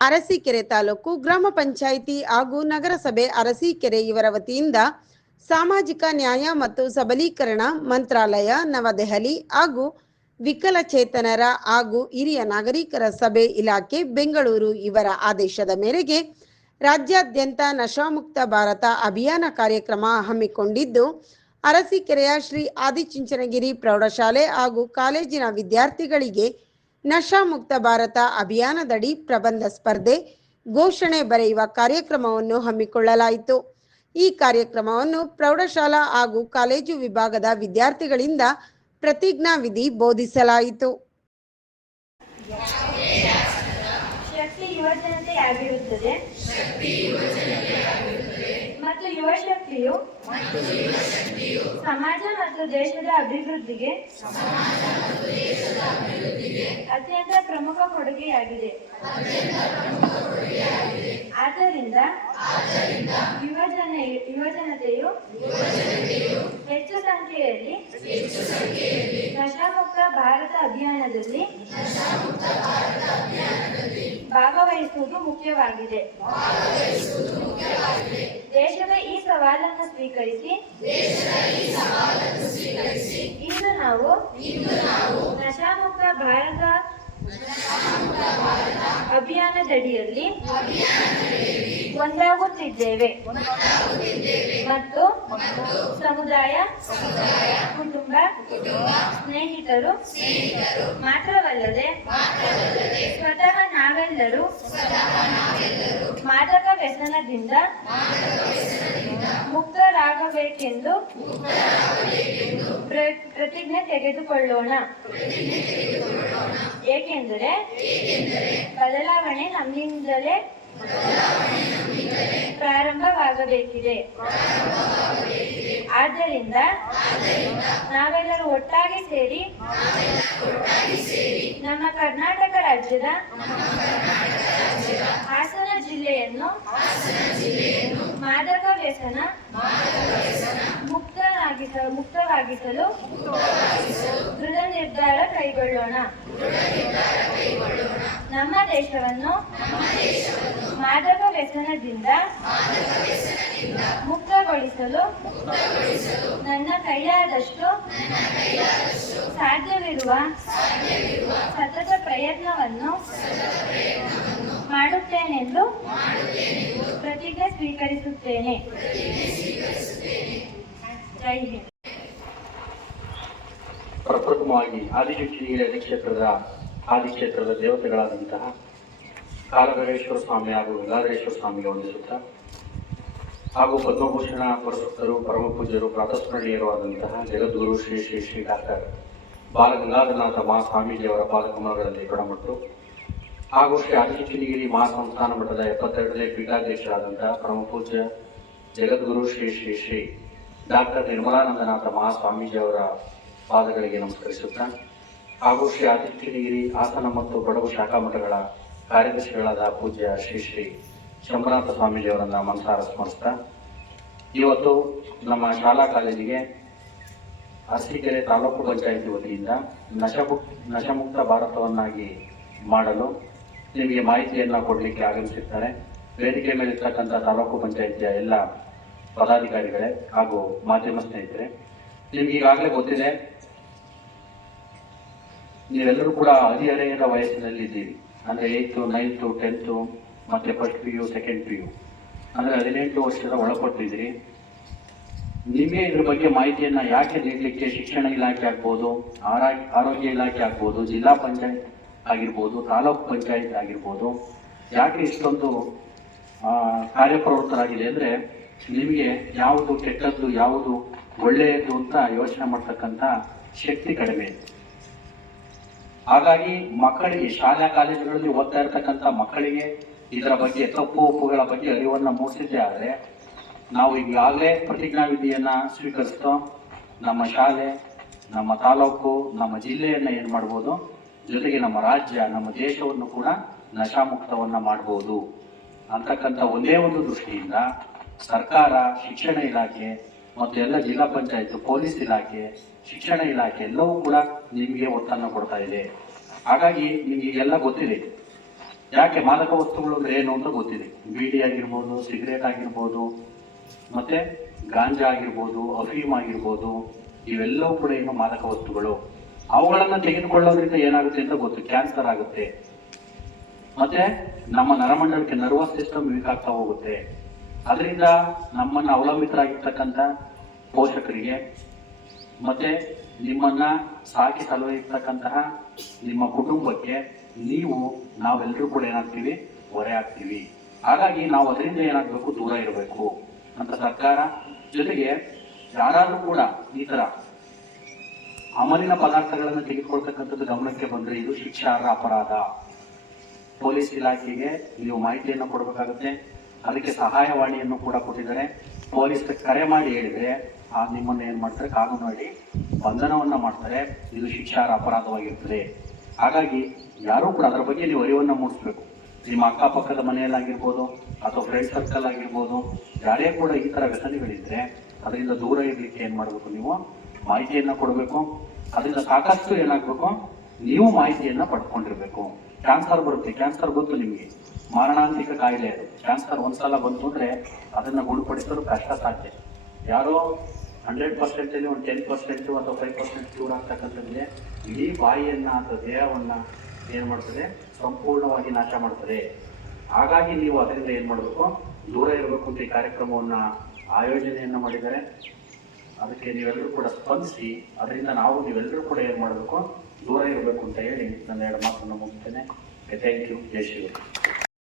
ಅರಸೀಕೆರೆ ತಾಲೂಕು ಗ್ರಾಮ ಪಂಚಾಯಿತಿ ಹಾಗೂ ನಗರಸಭೆ ಅರಸೀಕೆರೆ ಇವರ ವತಿಯಿಂದ ಸಾಮಾಜಿಕ ನ್ಯಾಯ ಮತ್ತು ಸಬಲೀಕರಣ ಮಂತ್ರಾಲಯ, ನವದೆಹಲಿ ಹಾಗೂ ವಿಕಲಚೇತನರ ಹಾಗೂ ಹಿರಿಯ ನಾಗರಿಕರ ಸಭೆ ಇಲಾಖೆ, ಬೆಂಗಳೂರು ಇವರ ಆದೇಶದ ಮೇರೆಗೆ ರಾಜ್ಯಾದ್ಯಂತ ನಶಾಮುಕ್ತ ಭಾರತ ಅಭಿಯಾನ ಕಾರ್ಯಕ್ರಮ ಹಮ್ಮಿಕೊಂಡಿದ್ದು, ಅರಸೀಕೆರೆಯ ಶ್ರೀ ಆದಿಚುಂಚನಗಿರಿ ಪ್ರೌಢಶಾಲೆ ಹಾಗೂ ಕಾಲೇಜಿನ ವಿದ್ಯಾರ್ಥಿಗಳಿಗೆ ನಶಾಮುಕ್ತ ಭಾರತ ಅಭಿಯಾನದಡಿ ಪ್ರಬಂಧ ಸ್ಪರ್ಧೆ ಘೋಷಣೆ ಬರೆಯುವ ಕಾರ್ಯಕ್ರಮವನ್ನು ಹಮ್ಮಿಕೊಳ್ಳಲಾಯಿತು. ಈ ಕಾರ್ಯಕ್ರಮವನ್ನು ಪ್ರೌಢಶಾಲಾ ಹಾಗೂ ಕಾಲೇಜು ವಿಭಾಗದ ವಿದ್ಯಾರ್ಥಿಗಳಿಂದ ಪ್ರತಿಜ್ಞಾ ವಿಧಿ ಬೋಧಿಸಲಾಯಿತು ಶಕ್ತಿ ಯುವಜನತೆಯಾಗಿರುತ್ತದೆ. ಮತ್ತು ಯುವಶಕ್ತಿಯು ಸಮಾಜ ಮತ್ತು ದೇಶದ ಅಭಿವೃದ್ಧಿಗೆ ಅತ್ಯಂತ ಪ್ರಮುಖ ಕೊಡುಗೆಯಾಗಿದೆ. ಆದ್ದರಿಂದ ಯುವಜನ ಯುವಜನತೆಯು ಹೆಚ್ಚು ಸಂಖ್ಯೆಯಲ್ಲಿ ನಶಾಮುಕ್ತ ಭಾರತ ಅಭಿಯಾನದಲ್ಲಿ ಭಾಗವಹಿಸುವುದು ಮುಖ್ಯವಾಗಿದೆ. ದೇಶದ ಈ ಸವಾಲನ್ನು ಸ್ವೀಕರಿಸಿ. ಇಂದು ನಾವು ನಶಾಮುಕ್ತ ಭಾರತ ಅಭಿಯಾನದಡಿಯಲ್ಲಿ ಒಂದಾಗುತ್ತಿದ್ದೇವೆ. ಮತ್ತು ಸಮುದಾಯ ಕುಟುಂಬ ಸ್ನೇಹಿತರು ಮಾತ್ರವಲ್ಲದೆ ಸ್ವತಃ ನಾವೆಲ್ಲರೂ ಮಾದಕ ವ್ಯಸನದಿಂದ ಮುಕ್ತರಾಗಬೇಕೆಂದು ಪ್ರತಿಜ್ಞೆ ತೆಗೆದುಕೊಳ್ಳೋಣ. ಏಕೆಂದರೆ ಬದಲಾವಣೆ ನಮ್ಮಿಂದಲೇ ಪ್ರಾರಂಭವಾಗಬೇಕಿದೆ. ಆದ್ದರಿಂದ ನಾವೆಲ್ಲರೂ ಒಟ್ಟಾಗಿ ಸೇರಿ ನಮ್ಮ ಕರ್ನಾಟಕ ರಾಜ್ಯದ ಹಾಸನ ಜಿಲ್ಲೆಯನ್ನು ಮಾದಕ ವ್ಯಸನ ಮುಕ್ತವಾಗಿಸ ಮುಕ್ತವಾಗಿಸಲು ದೃಢ ನಿರ್ಧಾರ ಕೈಗೊಳ್ಳೋಣ. ನಮ್ಮ ದೇಶವನ್ನು ಮಾದಕ ವ್ಯಸನದಿಂದ ಮುಕ್ತಗೊಳಿಸಲು ನನ್ನ ಕೈಯಾದಷ್ಟು ಸಾಧ್ಯವಿರುವ ಸತತ ಪ್ರಯತ್ನವನ್ನು ಮಾಡುತ್ತೇನೆಂದು ಪ್ರತಿಜ್ಞೆ ಸ್ವೀಕರಿಸುತ್ತೇನೆ. ಪ್ರಪ್ರಥಮವಾಗಿ ಆದಿಚುಂಚನಗಿರಿ ಅಧಿಕ್ಷೇತ್ರದ ಆದಿಕ್ಷೇತ್ರದ ದೇವತೆಗಳಾದಂತಹ ಕಾಲಭೈರೇಶ್ವರ ಸ್ವಾಮಿ ಹಾಗೂ ಗಂಗಾಧರೇಶ್ವರ ಸ್ವಾಮಿಗೆ ವಂದಿಸುತ್ತ ಹಾಗೂ ಪದ್ಮಭೂಷಣ ಪುರಸ್ಕೃತರು ಪರಮ ಪೂಜ್ಯರು ಪ್ರಾತಸ್ಮರಣೀಯರು ಆದಂತಹ ಜಗದ್ಗುರು ಶ್ರೀ ಶ್ರೀ ಶ್ರೀ ಡಾಕ್ಟರ್ ಬಾಲಗಂಗಾಧರನಾಥ ಮಹಾಸ್ವಾಮೀಜಿಯವರ ಪಾದಕಮಲಗಳಲ್ಲಿ ಪ್ರಣಮಟ್ಟು ಹಾಗೂ ಶ್ರೀ ಆದಿಚುಂಚನಗಿರಿ ಮಹಾಸಂಸ್ಥಾನ ಮಠದ ಎಪ್ಪತ್ತೆರಡನೇ ಪೀಠಾಧ್ಯಕ್ಷರಾದಂತಹ ಪರಮ ಪೂಜ್ಯ ಜಗದ್ಗುರು ಶ್ರೀ ಶ್ರೀ ಶ್ರೀ ಡಾಕ್ಟರ್ ನಿರ್ಮಲಾನಂದನಾಥ ಮಹಾಸ್ವಾಮೀಜಿಯವರ ಪಾದಗಳಿಗೆ ನಮಸ್ಕರಿಸುತ್ತಾ, ಹಾಗೂ ಶ್ರೀ ಆದಿತ್ಯಗಿರಿ ಹಾಸನ ಮತ್ತು ಕೊಡಗು ಶಾಖಾ ಮಠಗಳ ಕಾರ್ಯದರ್ಶಿಗಳಾದ ಪೂಜ್ಯ ಶ್ರೀ ಶ್ರೀ ಶಂಭನಾಥ ಸ್ವಾಮೀಜಿಯವರನ್ನ ಮನಸಾರ ಸ್ಮರಿಸ್ತಾ, ಇವತ್ತು ನಮ್ಮ ಶಾಲಾ ಕಾಲೇಜಿಗೆ ಅರಸೀಕೆರೆ ತಾಲೂಕು ಪಂಚಾಯಿತಿ ವತಿಯಿಂದ ನಶಮುಕ್ ನಶಮುಕ್ತ ಭಾರತವನ್ನಾಗಿ ಮಾಡಲು ನಿಮಗೆ ಮಾಹಿತಿಯನ್ನು ಕೊಡಲಿಕ್ಕೆ ಆಗಮಿಸಿದ್ದಾರೆ ವೇದಿಕೆ ಮೇಲಿರ್ತಕ್ಕಂಥ ತಾಲೂಕು ಪಂಚಾಯಿತಿಯ ಎಲ್ಲ ಪದಾಧಿಕಾರಿಗಳೇ ಹಾಗೂ ಮಾಧ್ಯಮ ಸ್ನೇಹಿತರೆ, ನಿಮ್ಗೆ ಈಗಾಗಲೇ ಗೊತ್ತಿದೆ, ನೀವೆಲ್ಲರೂ ಕೂಡ ಹದಿಹರೆಯದ ವಯಸ್ಸಿನಲ್ಲಿ ಇದ್ದೀರಿ ಅಂದರೆ ಏಯ್ತು ನೈನ್ತು ಟೆಂತು ಮತ್ತೆ first P U second P U ಅಂದರೆ ಹದಿನೆಂಟು ವರ್ಷದ ಒಳಪಟ್ಟಿದ್ದೀರಿ. ನಿಮಗೆ ಇದ್ರ ಬಗ್ಗೆ ಮಾಹಿತಿಯನ್ನ ಯಾಕೆ ನೀಡಲಿಕ್ಕೆ ಶಿಕ್ಷಣ ಇಲಾಖೆ ಆಗ್ಬೋದು, ಆರಾ- ಆರೋಗ್ಯ ಇಲಾಖೆ ಆಗ್ಬೋದು, ಜಿಲ್ಲಾ ಪಂಚಾಯತ್ ಆಗಿರ್ಬೋದು, ತಾಲೂಕ್ ಪಂಚಾಯತ್ ಆಗಿರ್ಬೋದು, ಯಾಕೆ ಇಷ್ಟೊಂದು ಕಾರ್ಯಪ್ರವೃತ್ತರಾಗಿದೆ ಅಂದರೆ ನಿಮಗೆ ಯಾವುದು ಕೆಟ್ಟದ್ದು, ಯಾವುದು ಒಳ್ಳೆಯದು ಅಂತ ಯೋಚನೆ ಮಾಡ್ತಕ್ಕಂಥ ಶಕ್ತಿ ಕಡಿಮೆ. ಹಾಗಾಗಿ ಮಕ್ಕಳಿಗೆ ಶಾಲಾ ಕಾಲೇಜುಗಳಲ್ಲಿ ಓದ್ತಾ ಇರ್ತಕ್ಕಂಥ ಮಕ್ಕಳಿಗೆ ಇದರ ಬಗ್ಗೆ ತಪ್ಪು ಒಪ್ಪುಗಳ ಬಗ್ಗೆ ಅರಿವನ್ನು ಮೂಡಿಸಿದ್ದೇ ಆದರೆ ನಾವು ಈಗಾಗಲೇ ಪ್ರತಿಜ್ಞಾವಿಧಿಯನ್ನು ಸ್ವೀಕರಿಸ್ತೋ. ನಮ್ಮ ಶಾಲೆ, ನಮ್ಮ ತಾಲೂಕು, ನಮ್ಮ ಜಿಲ್ಲೆಯನ್ನ ಏನು ಮಾಡ್ಬೋದು, ಜೊತೆಗೆ ನಮ್ಮ ರಾಜ್ಯ, ನಮ್ಮ ದೇಶವನ್ನು ಕೂಡ ನಶಾಮುಕ್ತವನ್ನು ಮಾಡ್ಬೋದು ಅಂತಕ್ಕಂಥ ಒಂದೇ ಒಂದು ದೃಷ್ಟಿಯಿಂದ ಸರ್ಕಾರ, ಶಿಕ್ಷಣ ಇಲಾಖೆ ಮತ್ತು ಎಲ್ಲ ಜಿಲ್ಲಾ ಪಂಚಾಯತ್, ಪೊಲೀಸ್ ಇಲಾಖೆ, ಶಿಕ್ಷಣ ಇಲಾಖೆ ಎಲ್ಲವೂ ಕೂಡ ನಿಮಗೆ ಒತ್ತನ್ನು ಕೊಡ್ತಾ ಇದೆ. ಹಾಗಾಗಿ ನಿಮಗೆ ಎಲ್ಲ ಗೊತ್ತಿದೆ. ಯಾಕೆ ಮಾದಕ ವಸ್ತುಗಳು ಅಂದ್ರೆ ಏನು ಅಂತ ಗೊತ್ತಿದೆ. ಬೀಡಿ ಆಗಿರ್ಬೋದು, ಸಿಗರೇಟ್ ಆಗಿರ್ಬೋದು, ಮತ್ತೆ ಗಾಂಜಾ ಆಗಿರ್ಬೋದು, ಅಫೀಮ್ ಆಗಿರ್ಬೋದು, ಇವೆಲ್ಲವೂ ಕೂಡ ಏನು ಮಾದಕ ವಸ್ತುಗಳು. ಅವುಗಳನ್ನು ತೆಗೆದುಕೊಳ್ಳೋದ್ರಿಂದ ಏನಾಗುತ್ತೆ ಅಂತ ಗೊತ್ತು, ಕ್ಯಾನ್ಸರ್ ಆಗುತ್ತೆ. ಮತ್ತೆ ನಮ್ಮ ನರಮಂಡಲಕ್ಕೆ ನರ್ವಸ್ ಸಿಸ್ಟಮ್ ವೀಕ್ ಆಗ್ತಾ ಹೋಗುತ್ತೆ. ಅದರಿಂದ ನಮ್ಮನ್ನು ಅವಲಂಬಿತರಾಗಿರ್ತಕ್ಕಂಥ ಪೋಷಕರಿಗೆ, ಮತ್ತೆ ನಿಮ್ಮನ್ನ ಸಾಕಿ ಸಲಹಿರ್ತಕ್ಕಂತಹ ನಿಮ್ಮ ಕುಟುಂಬಕ್ಕೆ ನೀವು ನಾವೆಲ್ಲರೂ ಕೂಡ ಏನಾಗ್ತೀವಿ? ಹೊರೆ ಆಗ್ತೀವಿ. ಹಾಗಾಗಿ ನಾವು ಅದರಿಂದ ಏನಾಗಬೇಕು? ದೂರ ಇರಬೇಕು. ಅಂತ ಸರ್ಕಾರ ಜೊತೆಗೆ ಯಾರಾದರೂ ಕೂಡ ಈ ಥರ ಅಮಲಿನ ಪದಾರ್ಥಗಳನ್ನು ತೆಗೆದುಕೊಳ್ತಕ್ಕಂಥದ್ದು ಗಮನಕ್ಕೆ ಬಂದ್ರೆ ಇದು ಶಿಕ್ಷಾರ್ಹ ಅಪರಾಧ. ಪೊಲೀಸ್ ಇಲಾಖೆಗೆ ನೀವು ಮಾಹಿತಿಯನ್ನು ಕೊಡಬೇಕಾಗುತ್ತೆ. ಅದಕ್ಕೆ ಸಹಾಯವಾಣಿಯನ್ನು ಕೂಡ ಕೊಟ್ಟಿದ್ದಾರೆ. ಪೊಲೀಸ್ ಕರೆ ಮಾಡಿ ಹೇಳಿದ್ರೆ, ಆ ನಿಮ್ಮನ್ನ ಏನು ಮಾಡ್ತಾರೆ? ಕಾನೂನು ಅಡಿ ಬಂಧನವನ್ನು ಮಾಡ್ತಾರೆ. ಇದು ಶಿಕ್ಷಾರ ಅಪರಾಧವಾಗಿರ್ತದೆ. ಹಾಗಾಗಿ ಯಾರೂ ಕೂಡ ಅದರ ಬಗ್ಗೆ ನೀವು ಅರಿವನ್ನ ಮೂಡಿಸ್ಬೇಕು. ನಿಮ್ಮ ಅಕ್ಕಪಕ್ಕದ ಮನೆಯಲ್ಲಾಗಿರ್ಬೋದು, ಅಥವಾ ಫ್ರೆಂಡ್ ಸರ್ಕಲ್ ಆಗಿರ್ಬೋದು, ಯಾರೇ ಕೂಡ ಈ ತರ ವ್ಯಸನಿಗಳಿದ್ರೆ, ಅದರಿಂದ ದೂರ ಇರಲಿಕ್ಕೆ ಏನು ಮಾಡಬೇಕು ನೀವು? ಮಾಹಿತಿಯನ್ನು ಕೊಡಬೇಕು. ಅದರಿಂದ ಸಾಕಷ್ಟು ಏನಾಗಬೇಕು? ನೀವು ಮಾಹಿತಿಯನ್ನ ಪಡ್ಕೊಂಡಿರಬೇಕು. ಕ್ಯಾನ್ಸರ್ ಬರುತ್ತೆ. ಕ್ಯಾನ್ಸರ್ ಗೊತ್ತು ನಿಮಗೆ. ಮಾರಣಾಂತಿಕ ಕಾಯಿಲೆ ಅದು. ಕ್ಯಾನ್ಸರ್ ಒಂದ್ಸಲ ಬಂತು ಅಂದ್ರೆ ಅದನ್ನ ಗುಣಪಡಿಸಲು ಕಷ್ಟ ಸಾಧ್ಯ. ಯಾರೋ ಹಂಡ್ರೆಡ್ ಪರ್ಸೆಂಟ್ ಅಲ್ಲಿ ಒಂದು ಟೆನ್ ಪರ್ಸೆಂಟ್ ಅಥವಾ ಫೈವ್ ಪರ್ಸೆಂಟ್ ಕ್ಯೂರ್ ಆಗ್ತಕ್ಕಂಥದ್ದೇ ಇಡೀ ಬಾಯಿಯನ್ನ ಅಥವಾ ದೇಹವನ್ನ ಏನ್ ಮಾಡ್ತದೆ? ಸಂಪೂರ್ಣವಾಗಿ ನಾಶ ಮಾಡ್ತದೆ. ಹಾಗಾಗಿ ನೀವು ಅದರಿಂದ ಏನ್ ಮಾಡಬೇಕು? ದೂರ ಇರಬೇಕು ಅಂತ ಈ ಕಾರ್ಯಕ್ರಮವನ್ನ, ಆಯೋಜನೆಯನ್ನ ಮಾಡಿದ್ದಾರೆ. ಅದಕ್ಕೆ ನೀವೆಲ್ಲರೂ ಕೂಡ ಸ್ಪಂದಿಸಿ, ಅದರಿಂದ ನಾವು ನೀವೆಲ್ಲರೂ ಕೂಡ ಏನ್ ಮಾಡಬೇಕು? ದೂರ ಇರಬೇಕು ಅಂತ ಹೇಳಿ ನನ್ನ ಎರಡು ಮಾತನ್ನು ಮುಗಿಸ್ತೇನೆ. Thank you Jai Shiva